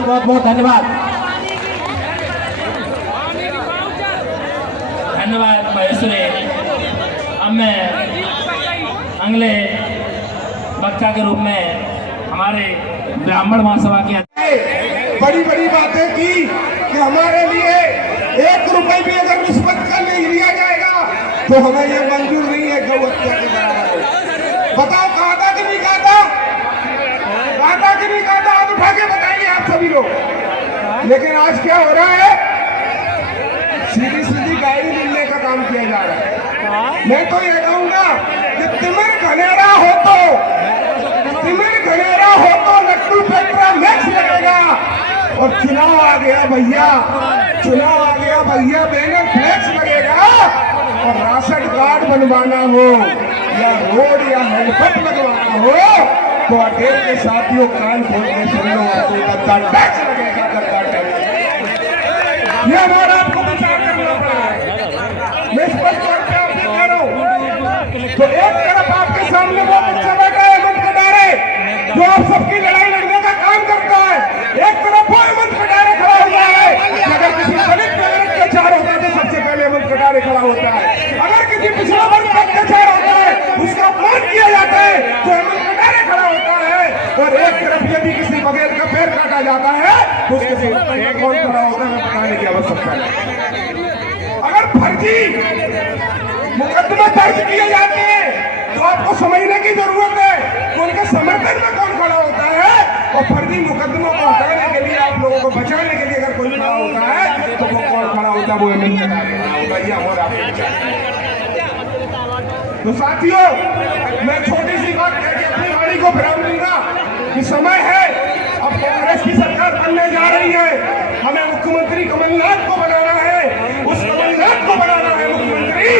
बहुत बहुत धन्यवाद। धन्यवाद महेश्वरी। अब मैं अगले वक्ता के रूप में हमारे ब्राह्मण महासभा के बड़ी बड़ी बातें की कि हमारे लिए 1 रुपए भी अगर रिश्वत का नहीं लिया जाएगा तो हमें ये मंजूर नहीं है गौ हत्या के बराबर। बताओ कहा था कि नहीं कहा था? कहा था कि नहीं कहा था? हाथ उठा के बताइए आप सभी लोग। लेकिन आज क्या हो रहा है? सीधी सीधी गाड़ी मिलने का काम किया जा रहा है। मैं तो ये कहूंगा कि तिमिर घनेरा हो तो लट्टू पेट्रा मैक्स लगेगा। और चुनाव आ गया भैया, चुनाव आ गया भैया, बैनर फ्लैक्स लगेगा। और राशन कार्ड बनवाना हो या रोड या हेलपट लगवाना हो तो अटेल के साथियों कान खोल के सुन लो, तो गद्दा टैक्स लगेगा, गद्दा टैक्स। ये हमारा आपको विचार करना पड़ेगा। मैं स्पष्ट तौर पे आपसे कह रहा हूँ। तो एक तरफ आपके सामने वो बच्चा बैठा है हेमंत कटारे, जो आप सबकी लड़ाई लड़ने का काम करता है। एक तरफ वो हेमंत कटारे खड़ा हुआ है कि अगर किसी दलित पे अत्याचार होता है तो सबसे पहले हेमंत कटारे खड़ा होता है। अगर किसी पिछड़ा वर्ग पर अत्याचार होता है, उसका अपमान किया जाता है तो हेमंत कटारे खड़ा होता है। और एक तरफ यदि किसी बगैर का पैर काटा जाता है तो उसके साथ कौन खड़ा होता है बताने की आवश्यकता है। अगर फर्जी मुकदमे दर्ज किए जाते हैं तो आपको समझने की जरूरत है कि उनके समर्थन में कौन खड़ा होता है। और फर्जी मुकदमों को हटाने के लिए, आप लोगों को बचाने के लिए अगर कोई खड़ा होता है तो वो कौन खड़ा होता है? वो हेमंत कटारे खड़ा होता है। और आपको तो साथियों, मैं छोटी सी बात करके अपनी वाणी को विराम दूंगा कि समय है, अब कांग्रेस की सरकार बनने जा रही है। हमें मुख्यमंत्री कमलनाथ को बनाना है, उस कमलनाथ को बनाना है मुख्यमंत्री।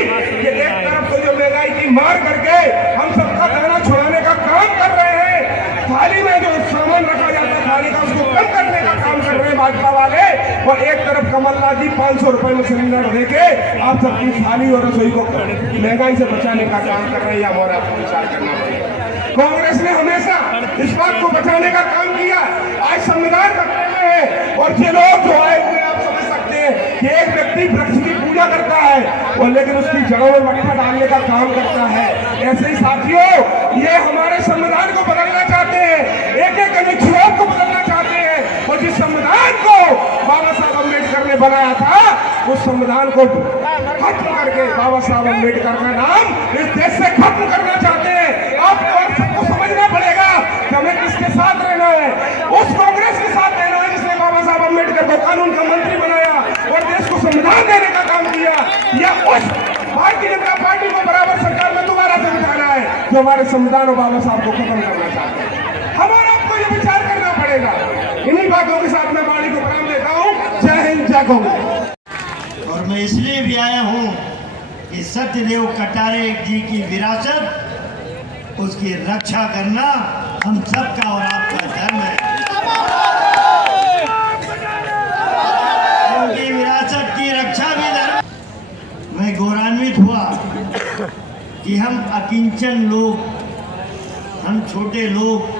ये एक तरफ तो जो महंगाई की मार करके हम सबका दाना छुड़ाने का काम कर रहे हैं, थाली में जो सामान रखा जाता है थाली का उसको कम करने का काम कर रहे हैं भाजपा वाले। और एक तरफ कमलनाथ जी 500 रुपए में सिलेंडर देके आप सबकी थाली और रसोई को महंगाई से बचाने का काम कर रहे हैं। और आपको विचार करना पड़ेगा। कांग्रेस ने हमेशा इस बात को बचाने का काम किया। आज संविधान खतरे में है और ये लोग जो आए हुए आप समझ सकते हैं कि एक व्यक्ति वृक्ष की पूजा करता है और लेकिन उसकी जड़ों में मट्ठा डालने का काम करता है। ऐसे ही साथियों, ये हमारे संविधान को बदलना चाहते हैं, एक एक अनुच्छेद को बदलना चाहते हैं। और जिस संविधान को बाबा साहब अम्बेडकर ने बनाया था, उस संविधान को खत्म करके बाबा साहब अम्बेडकर का नाम इस देश से खत्म करना चाहते हैं। आपको और सबको समझना पड़ेगा कि हमें किसके साथ रहना है। उस कांग्रेस के साथ रहना है जिसने बाबा साहब अम्बेडकर को कानून का मंत्री बनाया और देश को संविधान देने का काम किया, या उस भारतीय जनता पार्टी को बराबर सरकार में दोबारा से बिठाना है जो हमारे संविधान और बाबा साहब को खत्म करना चाहते हैं। हमारा आपको ये विचार करना पड़ेगा। इन्हीं बातों के साथ मैं वाणी को प्रणाम देता हूँ। जय हिंद, जय कांग्रेस। और मैं इसलिए भी आया हूँ कि सत्यदेव कटारे जी की विरासत, उसकी रक्षा करना हम सबका और आपका धर्म है। उनकी विरासत की रक्षा भी धर्म। मैं गौरवान्वित हुआ कि हम अकिंचन लोग, हम छोटे लोग,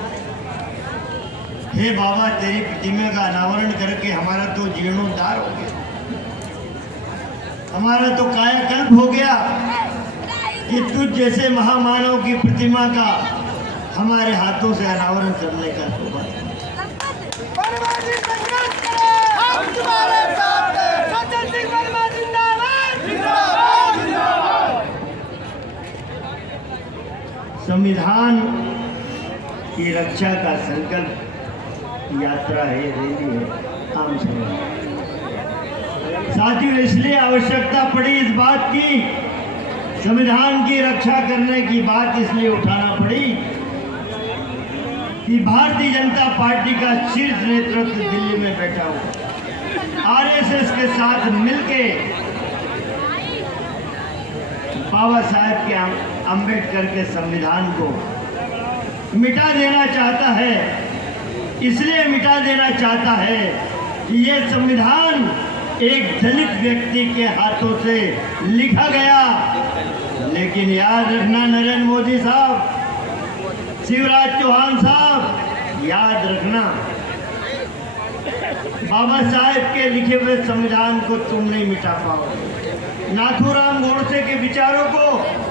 हे बाबा तेरी प्रतिमा का अनावरण करके हमारा तो जीर्णोद्धार हो गया, हमारा तो कायाकल्प हो गया कि तुझ जैसे महामानव की प्रतिमा का हमारे हाथों से अनावरण करने का सौभाग्य। संविधान की रक्षा का संकल्प यात्रा है, रैली है, आम सभा। साथियों, इसलिए आवश्यकता पड़ी इस बात की, संविधान की रक्षा करने की बात इसलिए उठाना पड़ी कि भारतीय जनता पार्टी का शीर्ष नेतृत्व दिल्ली में बैठा हुआ आरएसएस के साथ मिलके बाबा साहेब के अंबेडकर के संविधान को मिटा देना चाहता है। इसलिए मिटा देना चाहता है कि ये संविधान एक दलित व्यक्ति के हाथों से लिखा गया। लेकिन याद रखना नरेंद्र मोदी साहब, शिवराज चौहान साहब, याद रखना बाबा साहेब के लिखे हुए संविधान को तुम नहीं मिटा पाओगे। नाथूराम गोडसे के विचारों को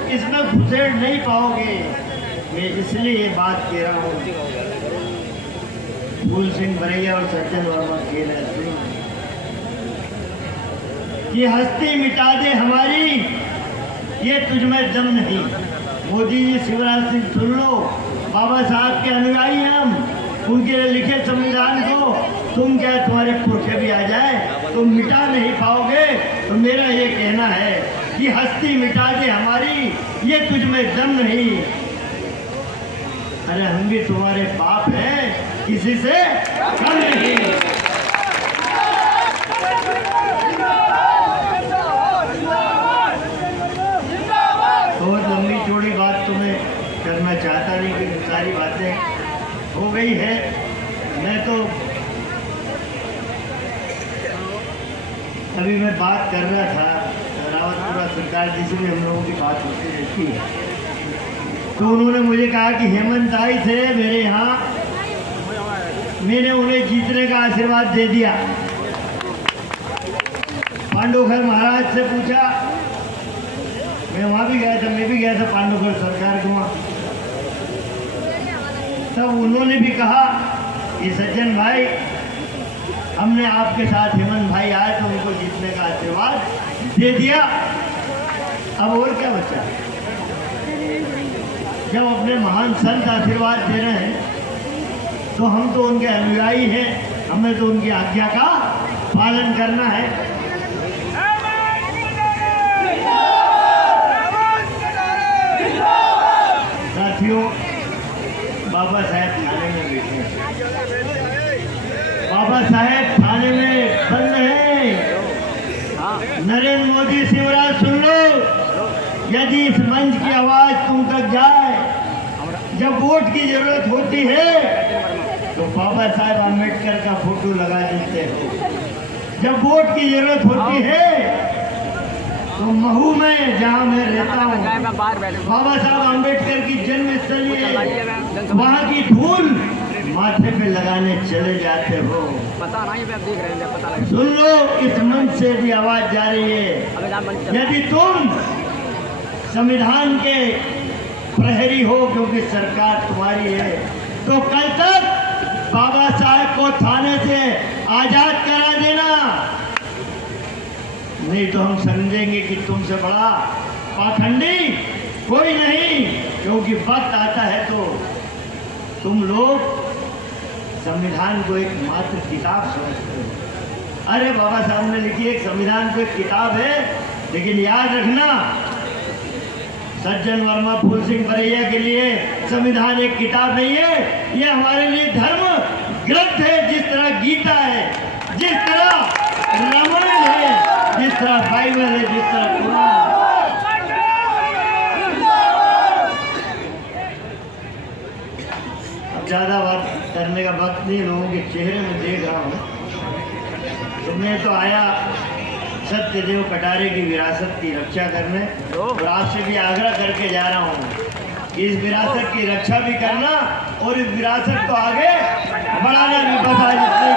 इसमें घुसेड़ नहीं पाओगे। मैं इसलिए ये बात कह रहा हूँ, फूल सिंह बरैया और सज्जन वर्मा खेल रहे कि हस्ती मिटा दे हमारी, ये तुझमें दम नहीं। मोदी जी, शिवराज सिंह, सुन लो, बाबा साहब के अनुयायी हैं हम, उनके लिखे संविधान को तुम क्या तुम्हारे पुरखे भी आ जाए तुम मिटा नहीं पाओगे। तो मेरा ये कहना है कि हस्ती मिटा दे हमारी, ये तुझमें दम नहीं। अरे हम भी तुम्हारे बाप हैं, किसी से कम नहीं। बहुत लंबी चौड़ी बात तुम्हें करना चाहता नहीं, कि सारी बातें हो गई है। मैं तो अभी मैं बात कर रहा था, रावतपुरा सरकार जी से भी हम लोगों की बात होती रहती है, तो उन्होंने मुझे कहा कि हेमंत आई थे मेरे यहाँ, मैंने उन्हें जीतने का आशीर्वाद दे दिया। पांडुखर महाराज से पूछा, मैं वहाँ भी गया था, मैं भी गया था पांडुखर सरकार के वहाँ, तब उन्होंने भी कहा कि सज्जन भाई, हमने आपके साथ हेमंत भाई आए तो उनको जीतने का आशीर्वाद दे दिया, अब और क्या बचा। जब अपने महान संत आशीर्वाद दे रहे हैं तो हम तो उनके अनुयायी हैं, हमें तो उनकी आज्ञा का पालन करना है। साथियों, बाबा साहेब थाने में बैठे हैं, बाबा साहेब थाने में बंद हैं। नरेंद्र मोदी, शिवराज, सुन लो, यदि इस मंच की आवाज तुम तक जाए, जब वोट की जरूरत होती है तो बाबा साहेब अम्बेडकर का फोटो लगा देते हो। जब वोट की जरूरत होती है तो महू में, जहाँ मैं रहता हूँ, बाबा साहब अम्बेडकर की जन्मस्थली है, वहाँ की धूल माथे पे लगाने चले जाते हो। पता नहीं, आप देख रहे हैं, पता नहीं। सुन लो, इस मंच से भी आवाज जा रही है, यदि तुम संविधान के प्रहरी हो, क्योंकि सरकार तुम्हारी है, तो कल तक बाबा साहेब को थाने से आजाद करा देना, नहीं तो हम समझेंगे कि तुमसे बड़ा पाखंडी कोई नहीं। क्योंकि वक्त आता है तो तुम लोग संविधान को एक मात्र किताब समझते हो। अरे बाबा साहब ने लिखी एक संविधान को एक किताब है, लेकिन याद रखना, सज्जन वर्मा, फूल सिंह बरैया के लिए संविधान एक किताब नहीं है, ये हमारे लिए धर्म ग्रंथ है। जिस तरह गीता है, जिस तरह रामायण है, जिस तरह बाइबल है, जिस तरह कुरान। अब ज्यादा बात करने का वक्त नहीं, लोगों के चेहरे में देख रहा हूँ। तो मैं तो आया सत्यदेव कटारे की विरासत की रक्षा करने, और आपसे भी आग्रह करके जा रहा हूँ कि इस विरासत की रक्षा भी करना और इस विरासत को आगे बढ़ाना भी बता जितने